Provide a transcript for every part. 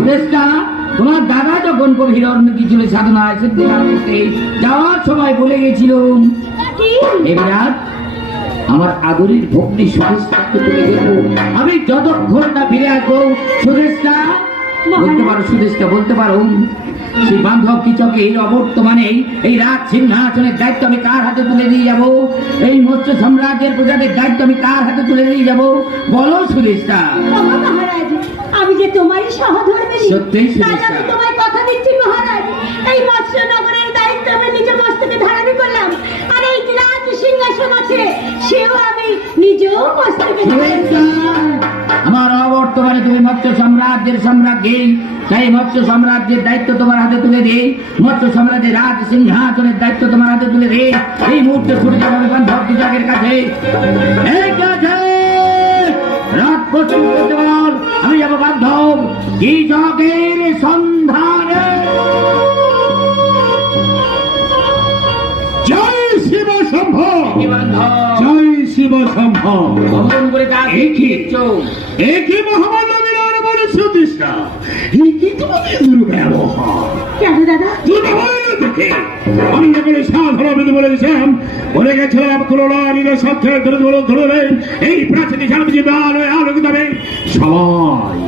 সুরেশটা তোমার দাদা যখন গভীর অরণ্যে ছিল সাধনায় সিদ্ধি লাভ করতে যাওয়ার সময় বলে গেছিল। বিরাট আমার আদরের ভক্তি সুরেশটাকে তুলে দেব আমি যতক্ষণ না ফিরে আসব সুরেশটা বলতে পারো সুরেশটা বলতে পারো সেই বান্ধব কিচকের অবর্তমানে এই রাজ সিংহাসনের দায়িত্ব আমি কার হাতে তুলে দিয়ে যাব? এই মৎস্য সাম্রাজ্যের প্রজাদের দায়িত্ব আমি কার হাতে তুলে দিয়ে যাব? বলো সুরেশটা সহধর্মিনী আমি তোমায় কথা দিচ্ছি মহারাজ। এই মৎস্য নগরের দায়িত্ব আমি নিজের মস্তকে ধারণ করলাম। আর এই রাজ সিংহাসন আছে সেও আমি নিজেও মস্তকে আমার অবর্তমানে তুমি মৎস্য সাম্রাজ্যের সম্রাজ্ঞী। সেই মৎস্য সাম্রাজ্যের দায়িত্ব তোমার হাতে তুলে দিই। মৎস্য সাম্রাজ্যের রাজ সিংহাসনের দায়িত্ব তোমার হাতে তুলে দিই। এই মুহূর্তে ছুটে যাবে আমি বান্ধব বিজাগের কাছে বান্ধব কীচকের সন্ধানে। জয় শিব শম্ভ। কি জয় শিব শম্ভ। একই। কি? একই বলে সতীশা এই কি তোমাদের দুর্ব্যবহার। কেন দাদা? দুর্ব্যবহার আমি যখন সাধারণ বিধি বলেছিলাম বলে গেছিলাম কুলনারীর সত্যের ধরে ধরে ধরে এই প্রাচীন জানবে যে আলো আলোকিত হবে। সবাই।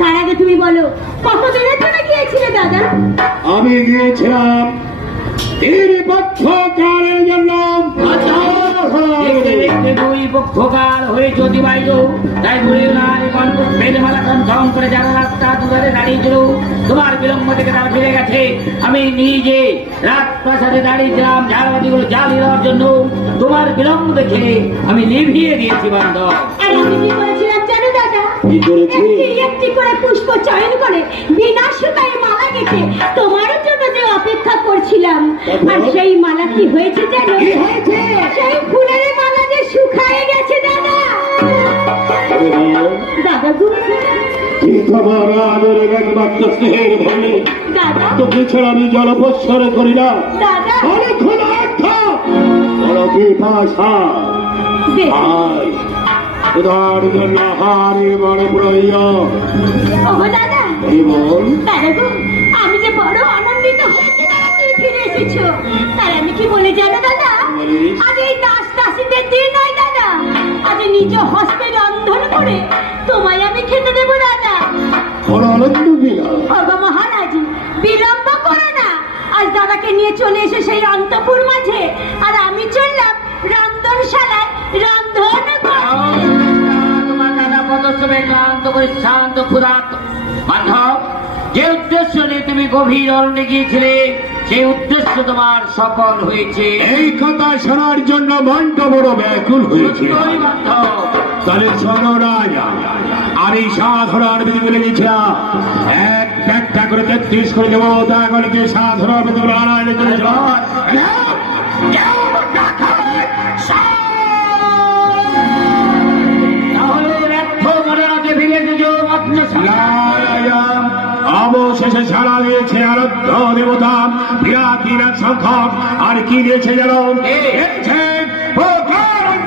তার আগে তুমি বলো কত দিনের জন্য গিয়েছিলে দাদা? আমি গিয়েছিলাম তিন পক্ষ কালের জন্য দেখতে দেখতে দুই পক্ষকার হয়েছে অতিবাহিত তাই বলে নাই কণ্ঠ বেদমালা কণ্ঠন করে যারা রাস্তা দুধারে দাঁড়িয়েছিল তোমার বিলম্ব থেকে তারা ফিরে গেছে। আমি নিজে রাত প্রাসাদে দাঁড়িয়েছিলাম ঝাড়বাতিগুলো জ্বালিয়ে দেওয়ার জন্য। তোমার বিলম্ব দেখে আমি নিভিয়ে দিয়েছি বান্ধব আর আমি কি করেছিলাম জানো দাদা? কি করেছি? একটি একটি করে পুষ্প চয়ন করে বিনা সুতায় মালা গেঁথে তোমার জন্য যে অপেক্ষা করছিলাম। আর সেই মালা কি হয়েছে জানো? কি হয়েছে? সেই ফুলের তোকে ছাড়া আমি জলপস্বর করি না অনেকক্ষণ অর্থ অনকি ভাষা উদার জন্য হারি যে বড় আনন্দিত হয়েছি দাদা তুমি ফিরে এসেছ। তার আমি কি বলে জানো বড় আনন্দ বিনা বাবা মহারাজ বিলম্ব করো না। আজ দাদাকে নিয়ে চলে এসে সেই অন্তপুর মাঝে। আর আমি চললাম রন্ধনশালায় রন্ধন করতে। তোমার দাদা পদশ্রমে ক্লান্ত করে শান্ত ক্ষুধার্ত। বান্ধব যে উদ্দেশ্য নিয়ে তুমি গভীর অরণ্যে গিয়েছিলে সেই উদ্দেশ্য তোমার সফল হয়েছে। এই কথা শোনার জন্য মনটা বড় ব্যাকুল হয়েছে। বান্ধব। তাহলে শোনো রাজা আমি সাধারণ বিধি বলে দিয়েছিলাম এক ব্যাখ্যা করে তেত্রিশ করে দেবো যে সাধারণ বিধি বলে অবশেষে সারা দিয়েছে আরাধ্য দেবতা বিরাট বিরাট সংখ্যক। আর কি দিয়েছে? দিয়েছে